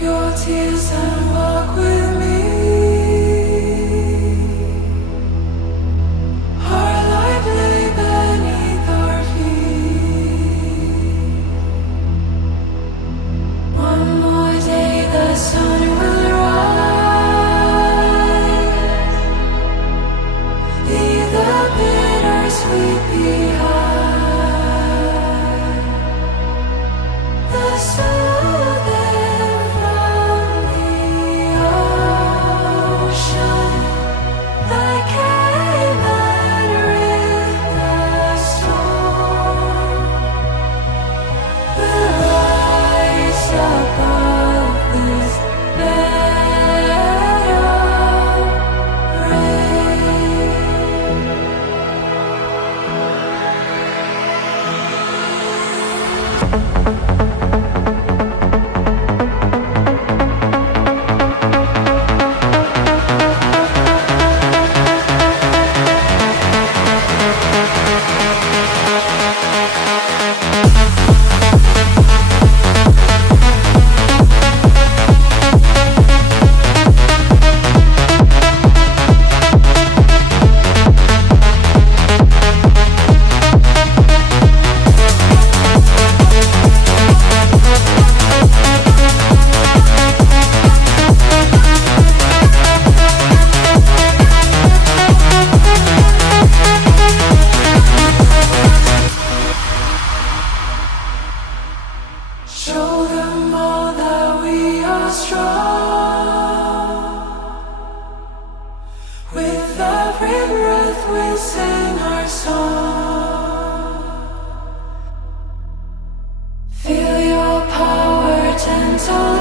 your tears and walk with me. Our life lay beneath our feet. One more day the sun will rise. Leave the bittersweet behind. The soothing from the ocean, that came and rid the storm, will rise above this bed of rain. Show them all that we are strong. With every breath we sing our song. Feel your power gentle